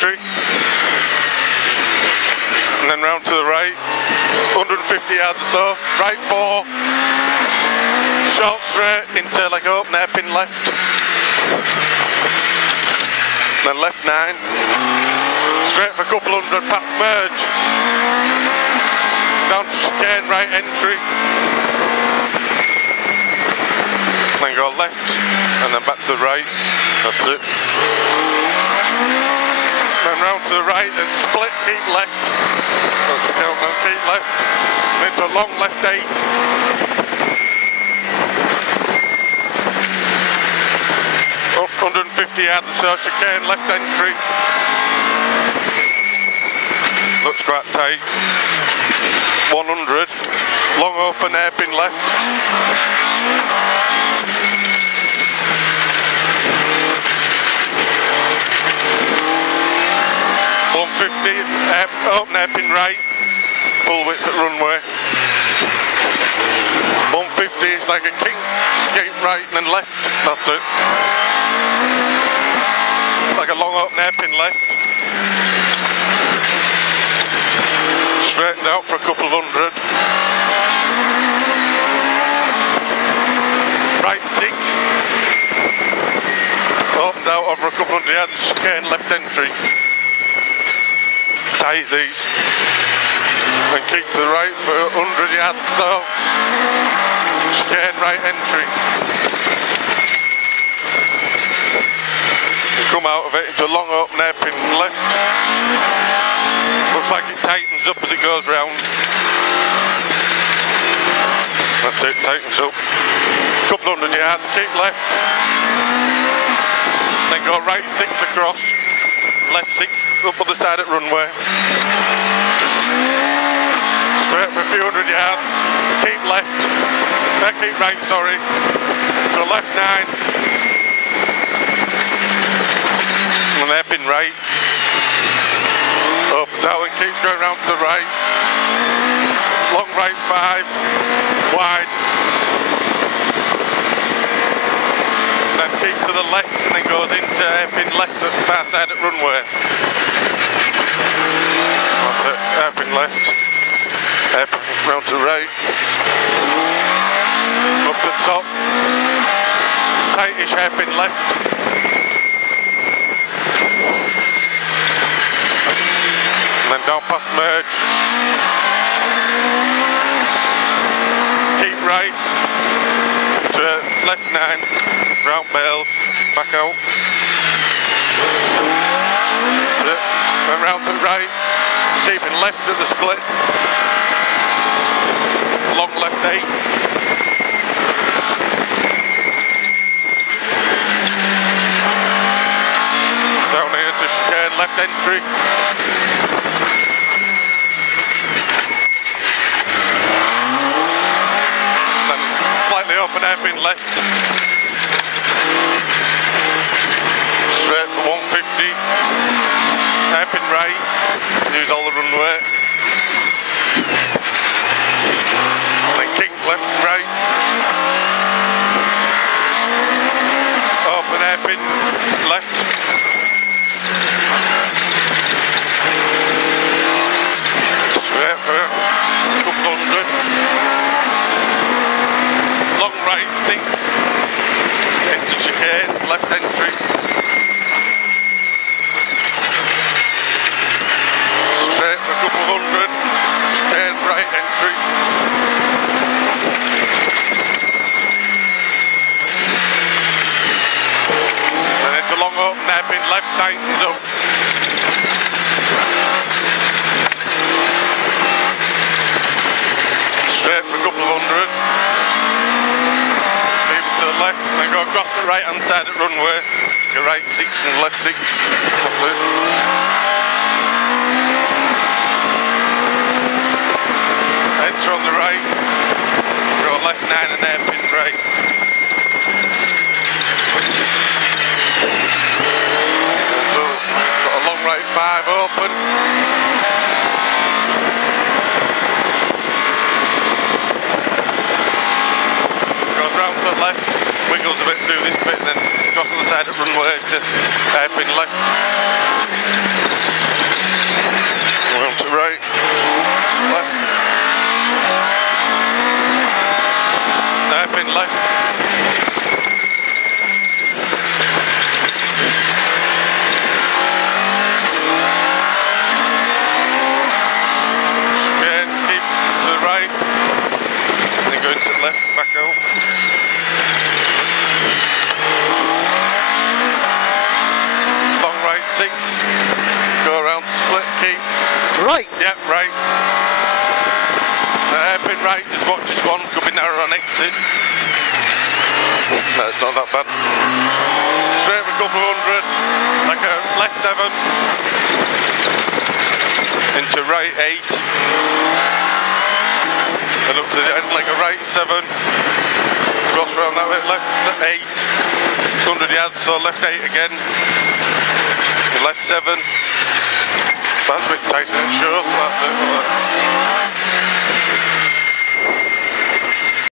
entry, and then round to the right, 150 yards or so, right 4, short straight into like open hairpin left, then left 9, straight for a couple hundred past merge, down to chicane, right entry, then go left, and then back to the right, that's it. Then round to the right and split, keep left, that's the count now, keep left, and into a long left 8. 150 yards or so, chicane, left entry. Looks quite tight. 100. Long open hairpin left. 150, open hairpin right. Full width at runway. 150 is like a king, keep right and then left. That's it. Like a long open hairpin left. Straightened out for a couple of hundred. Right 6. Opened out over a couple hundred yards, chicane left entry. Tight these. And keep to the right for 100 yards or so. Chicane right entry. Come out of it into a long open hairpin left. Looks like it tightens up as it goes round. That's it, tightens up. Couple hundred yards, keep left. Then go right 6 across. Left 6 up on the side at runway. Straight for a few hundred yards. Keep left. Keep right, sorry. So left 9. And hairpin right, opens out and keeps going round to the right, long right 5, wide, and then keep to the left and then goes into hairpin left at the far side at runway. That's it, hairpin left, hairpin round to the right, up to the top, tightish hairpin left. And then down past merge. Keep right to left 9, round bales, back out. That's it. Then round to the right, keeping left at the split. Long left 8. Down here to chicane, left entry. Slightly open hairpin left. Straight for 150. Hairpin right. Use all the runway. And then kink left and right. Open hairpin left. Straight for a couple hundred. Long right 6 into chicane, left entry. Straight for a couple of hundred, chicane right entry. And into long open hairpin, left tightens up. Straight for a couple of hundred. Left and then go across the right hand side at runway. Go right 6 and left 6. That's it. Enter on the right. Go left 9 and hairpin right. So sort of long right 5 open. Goes round to the left. Wiggles a bit through this bit and then across on the side of runway to hairpin left. hairpin left. Again, keep to the right, and then going to the left, back out. Long right 6, go around to split, keep. Right. Yep, right. Hairpin right, just watch this one, could be narrow on exit. No, it's not that bad. Straight for a couple of hundred, like a left 7, into right 8, and up to the end like a right 7, cross round that way, left 8, 100 yards, so left 8 again, left 7, that's a bit tighter than it shows, so that's it.